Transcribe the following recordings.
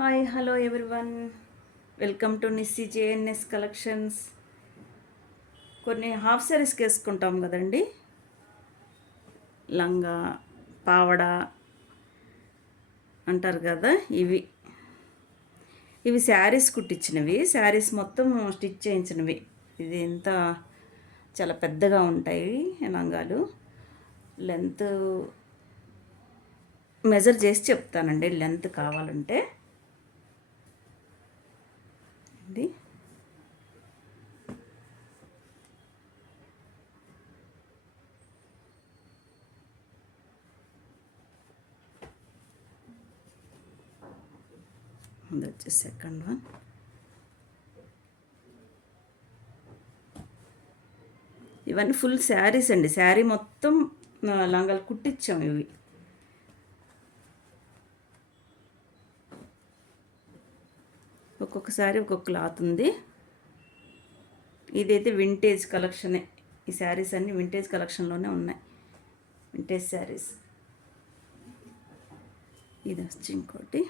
Hi hello everyone, welcome to Nissi JNS collections. కొన్ని half శారీస్కి వేసుకుంటాం కదండి, లంగా పావడ అంటారు కదా. ఇవి శారీస్ కుట్టించినవి, శారీస్ మొత్తం స్టిచ్ చేయించినవి. ఇది ఎంత చాలా పెద్దగా ఉంటాయి లంగాలు. లెంత్ మెజర్ చేసి చెప్తానండి, లెంత్ కావాలంటే. ఇది వచ్చేసి సెకండ్ వన్. ఇవన్నీ ఫుల్ శారీస్ అండి, శారీ మొత్తం లంగాలు కుట్టించాం. ఇవి ఒక్కొక్కసారి ఒక్కొక్క క్లాత్ ఉంది. ఇదైతే వింటేజ్ కలెక్షనే. ఈ శారీస్ అన్నీ వింటేజ్ కలెక్షన్లోనే ఉన్నాయి, వింటేజ్ శారీస్. ఇది వచ్చి ఇంకోటి.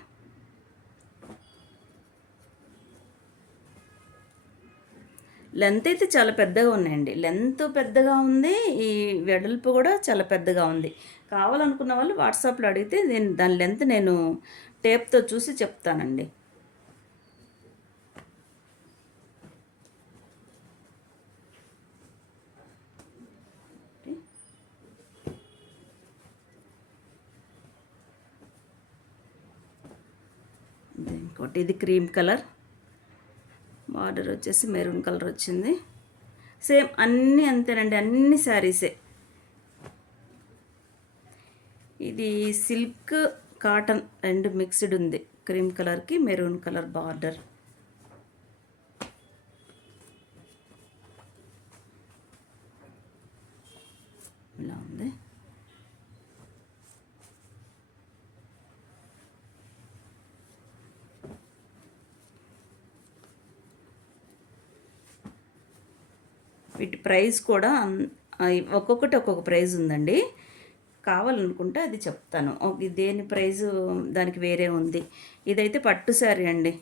లెంత్ అయితే చాలా పెద్దగా ఉన్నాయండి, లెంత్ పెద్దగా ఉంది, ఈ వెడల్పు కూడా చాలా పెద్దగా ఉంది. కావాలనుకున్న వాళ్ళు వాట్సాప్లో అడిగితే దాని లెంత్ నేను టేప్తో చూసి చెప్తానండి. ఇంకోటి ఇది క్రీమ్ కలర్, బార్డర్ వచ్చేసి మెరూన్ కలర్ వచ్చింది. సేమ్ అన్నీ అంతేనండి, అన్ని శారీసే. ఇది సిల్క్ కాటన్ రెండు మిక్స్డ్ ఉంది, క్రీమ్ కలర్కి మెరూన్ కలర్ బార్డర్. ఇలా ఉంది. వీటి ప్రైస్ కూడా ఒక్కొక్కటి ఒక్కొక్క ప్రైజ్ ఉందండి. కావాలనుకుంటే అది చెప్తాను. దేని ప్రైజు దానికి వేరే ఉంది. ఇదైతే పట్టు శారీ అండి.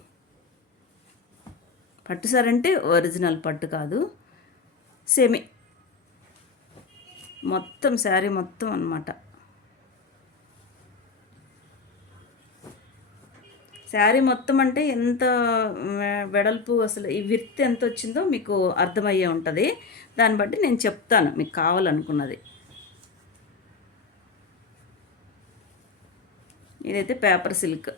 పట్టు శారీ అంటే ఒరిజినల్ పట్టు కాదు, సెమీ మొత్తం శారీ మొత్తం అన్నమాట. శారీ మొత్తం అంటే ఎంత వెడల్పు, అసలు ఈ విర్త్ ఎంత వచ్చిందో మీకు అర్థమయ్యే ఉంటుంది. దాన్ని బట్టి నేను చెప్తాను మీకు కావాలనుకున్నది. ఇదైతే పేపర్ సిల్క్.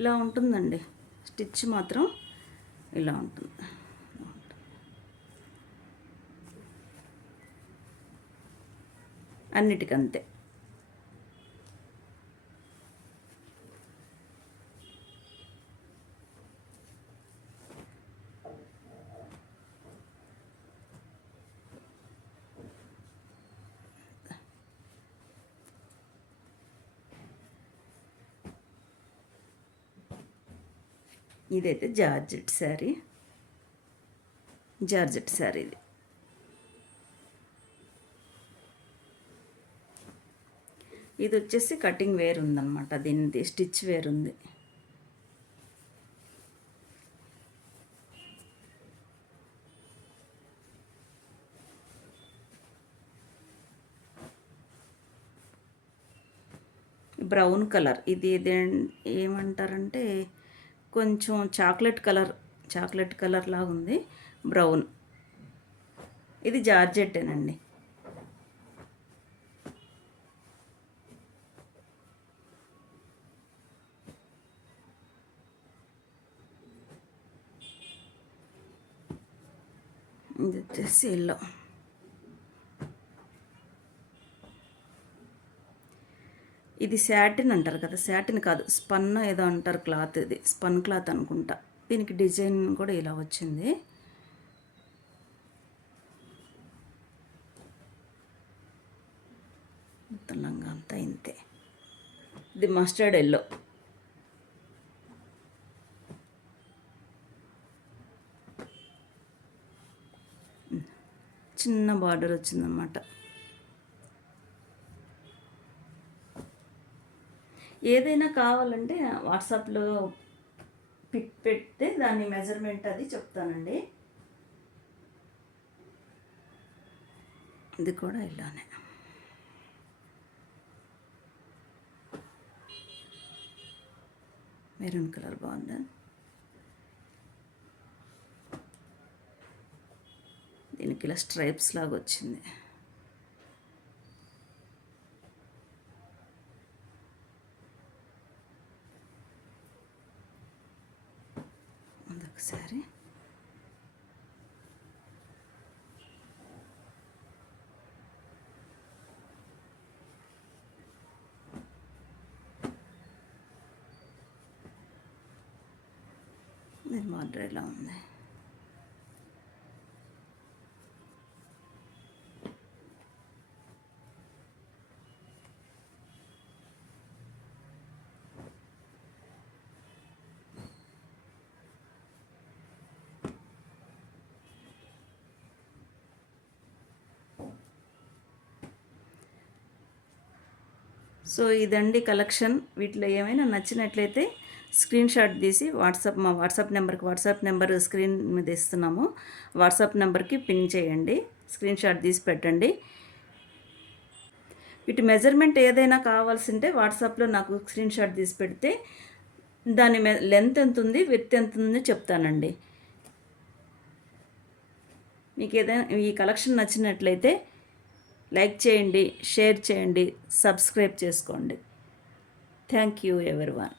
ఇలా ఉంటుందండి, స్టిచ్ మాత్రం ఇలా ఉంటుంది. అన్నిటికంతే. ఇదైతే జార్జెట్ శారీ, జార్జెట్ శారీ ఇది. ఇది వచ్చేసి కటింగ్ వేర్ ఉందన్నమాట, దీనిది స్టిచ్ వేర్ ఉంది. బ్రౌన్ కలర్ ఇది ఏమంటారంటే కొంచెం చాక్లెట్ కలర్ లాగా ఉంది, బ్రౌన్. ఇది జార్జెట్టేనండి. ఇది వచ్చేసి ఎల్లో. ఇది శాటిన్ అంటారు కదా, శాటిన్ కాదు, స్పన్ ఏదో అంటారు క్లాత్. ఇది స్పన్ క్లాత్ అనుకుంటా. దీనికి డిజైన్ కూడా ఇలా వచ్చింది. మొత్తం లంగా అంతా ఇంతే. ఇది మస్టర్డ్ ఎల్లో. చిన్న బార్డర్ వచ్చిందన్నమాట. ఏదైనా కావాలంటే వాట్సాప్లో పిక్ పెడితే దాని మెజర్మెంట్ అది చెప్తానండి. ఇది కూడా ఇలానే. మెరూన్ కలర్ బాగుందా? దీనికి ఇలా స్ట్రైప్స్ లాగా వచ్చింది. ఒకసారి దీని బార్డర్ ఎలా ఉంది? సో ఇదండి కలెక్షన్. వీటిలో ఏమైనా నచ్చినట్లయితే స్క్రీన్ షాట్ తీసి మా వాట్సాప్ నెంబర్ స్క్రీన్ మీద ఇస్తున్నాము. వాట్సాప్ నెంబర్కి పిన్ చేయండి, స్క్రీన్ షాట్ తీసి పెట్టండి. వీటి మెజర్మెంట్ ఏదైనా కావాల్సింటే వాట్సాప్లో నాకు స్క్రీన్ షాట్ తీసి పెడితే దాని లెంత్ ఎంత ఉంది, విడ్త్ ఎంత ఉంది చెప్తానండి. మీకు ఏదైనా ఈ కలెక్షన్ నచ్చినట్లయితే లైక్ చేయండి, షేర్ చేయండి, సబ్స్క్రైబ్ చేసుకోండి. Thank you everyone.